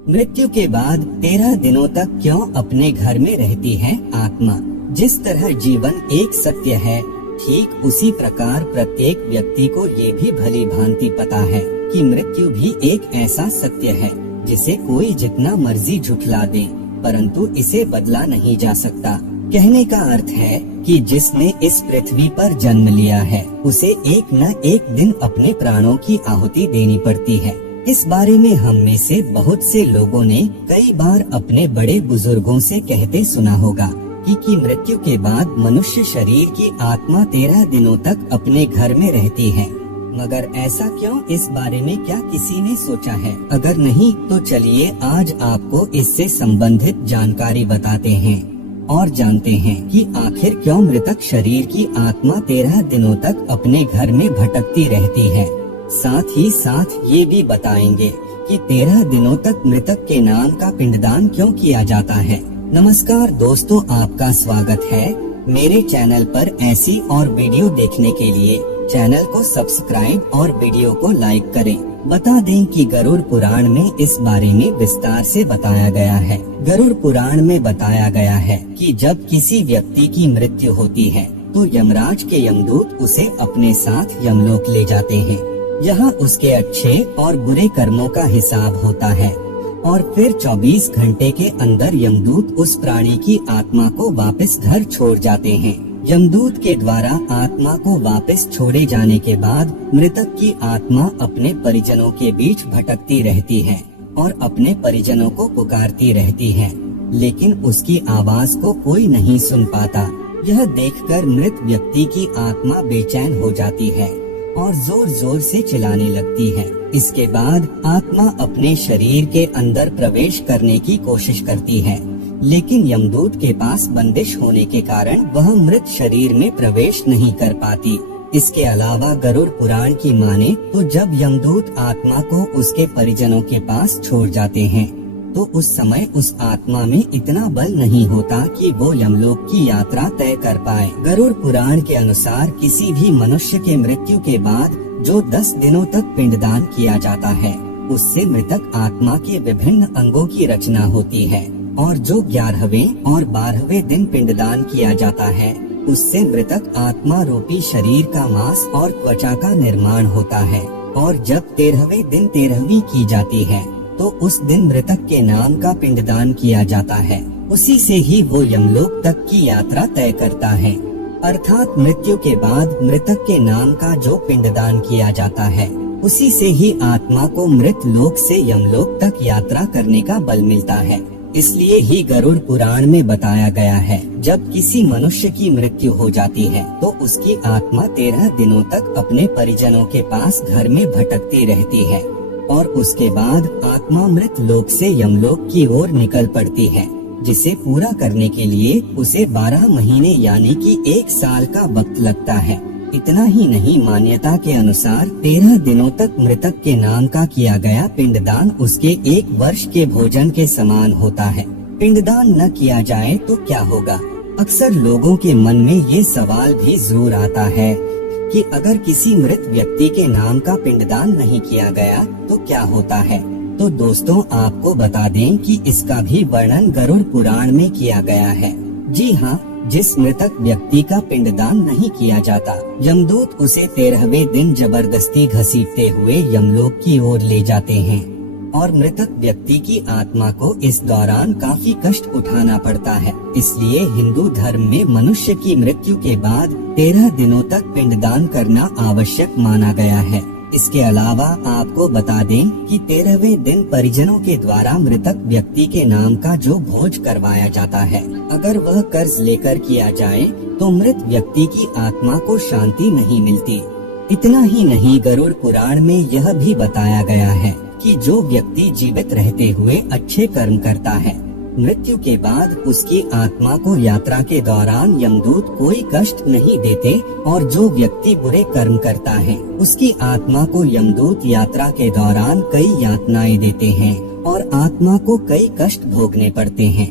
मृत्यु के बाद 13 दिनों तक क्यों अपने घर में रहती है आत्मा? जिस तरह जीवन एक सत्य है, ठीक उसी प्रकार प्रत्येक व्यक्ति को ये भी भली भांति पता है कि मृत्यु भी एक ऐसा सत्य है जिसे कोई जितना मर्जी झुठला दे, परंतु इसे बदला नहीं जा सकता। कहने का अर्थ है कि जिसने इस पृथ्वी पर जन्म लिया है, उसे एक न एक दिन अपने प्राणों की आहुति देनी पड़ती है। इस बारे में हम में से बहुत से लोगों ने कई बार अपने बड़े बुजुर्गों से कहते सुना होगा कि मृत्यु के बाद मनुष्य शरीर की आत्मा 13 दिनों तक अपने घर में रहती है। मगर ऐसा क्यों? इस बारे में क्या किसी ने सोचा है? अगर नहीं तो चलिए आज आपको इससे संबंधित जानकारी बताते हैं और जानते हैं कि आखिर क्यों मृतक शरीर की आत्मा 13 दिनों तक अपने घर में भटकती रहती है। साथ ही साथ ये भी बताएंगे कि 13 दिनों तक मृतक के नाम का पिंडदान क्यों किया जाता है। नमस्कार दोस्तों, आपका स्वागत है मेरे चैनल पर। ऐसी और वीडियो देखने के लिए चैनल को सब्सक्राइब और वीडियो को लाइक करें। बता दें कि गरुड़ पुराण में इस बारे में विस्तार से बताया गया है। गरुड़ पुराण में बताया गया है कि जब किसी व्यक्ति की मृत्यु होती है तो यमराज के यमदूत उसे अपने साथ यमलोक ले जाते हैं। यहाँ उसके अच्छे और बुरे कर्मों का हिसाब होता है और फिर 24 घंटे के अंदर यमदूत उस प्राणी की आत्मा को वापस घर छोड़ जाते हैं। यमदूत के द्वारा आत्मा को वापस छोड़े जाने के बाद मृतक की आत्मा अपने परिजनों के बीच भटकती रहती है और अपने परिजनों को पुकारती रहती है, लेकिन उसकी आवाज को कोई नहीं सुन पाता। यह देखकर मृत व्यक्ति की आत्मा बेचैन हो जाती है और जोर जोर से चिल्लाने लगती है। इसके बाद आत्मा अपने शरीर के अंदर प्रवेश करने की कोशिश करती है, लेकिन यमदूत के पास बंदिश होने के कारण वह मृत शरीर में प्रवेश नहीं कर पाती। इसके अलावा गरुड़ पुराण की माने तो जब यमदूत आत्मा को उसके परिजनों के पास छोड़ जाते हैं तो उस समय उस आत्मा में इतना बल नहीं होता कि वो यमलोक की यात्रा तय कर पाए। गरुड़ पुराण के अनुसार किसी भी मनुष्य के मृत्यु के बाद जो 10 दिनों तक पिंडदान किया जाता है, उससे मृतक आत्मा के विभिन्न अंगों की रचना होती है और जो 11वें और 12वें दिन पिंडदान किया जाता है, उससे मृतक आत्मा रूपी शरीर का मांस और त्वचा का निर्माण होता है। और जब 13वें दिन 13वीं की जाती है तो उस दिन मृतक के नाम का पिंडदान किया जाता है। उसी से ही वो यमलोक तक की यात्रा तय करता है। अर्थात मृत्यु के बाद मृतक के नाम का जो पिंडदान किया जाता है, उसी से ही आत्मा को मृत लोक से यमलोक तक यात्रा करने का बल मिलता है। इसलिए ही गरुड़ पुराण में बताया गया है, जब किसी मनुष्य की मृत्यु हो जाती है तो उसकी आत्मा 13 दिनों तक अपने परिजनों के पास घर में भटकती रहती है और उसके बाद आत्मा मृत लोक से यमलोक की ओर निकल पड़ती है, जिसे पूरा करने के लिए उसे 12 महीने यानी कि 1 साल का वक्त लगता है। इतना ही नहीं, मान्यता के अनुसार 13 दिनों तक मृतक के नाम का किया गया पिंडदान उसके 1 वर्ष के भोजन के समान होता है। पिंडदान न किया जाए तो क्या होगा? अक्सर लोगों के मन में ये सवाल भी जरूर आता है कि अगर किसी मृत व्यक्ति के नाम का पिंडदान नहीं किया गया तो क्या होता है। तो दोस्तों, आपको बता दें कि इसका भी वर्णन गरुड़ पुराण में किया गया है। जी हाँ, जिस मृतक व्यक्ति का पिंडदान नहीं किया जाता, यमदूत उसे 13वें दिन जबरदस्ती घसीटते हुए यमलोक की ओर ले जाते हैं और मृतक व्यक्ति की आत्मा को इस दौरान काफी कष्ट उठाना पड़ता है। इसलिए हिंदू धर्म में मनुष्य की मृत्यु के बाद 13 दिनों तक पिंडदान करना आवश्यक माना गया है। इसके अलावा आपको बता दें कि 13वें दिन परिजनों के द्वारा मृतक व्यक्ति के नाम का जो भोज करवाया जाता है, अगर वह कर्ज लेकर किया जाए तो मृत व्यक्ति की आत्मा को शांति नहीं मिलती। इतना ही नहीं, गरुड़ पुराण में यह भी बताया गया है कि जो व्यक्ति जीवित रहते हुए अच्छे कर्म करता है, मृत्यु के बाद उसकी आत्मा को यात्रा के दौरान यमदूत कोई कष्ट नहीं देते और जो व्यक्ति बुरे कर्म करता है, उसकी आत्मा को यमदूत यात्रा के दौरान कई यातनाएं देते हैं और आत्मा को कई कष्ट भोगने पड़ते हैं।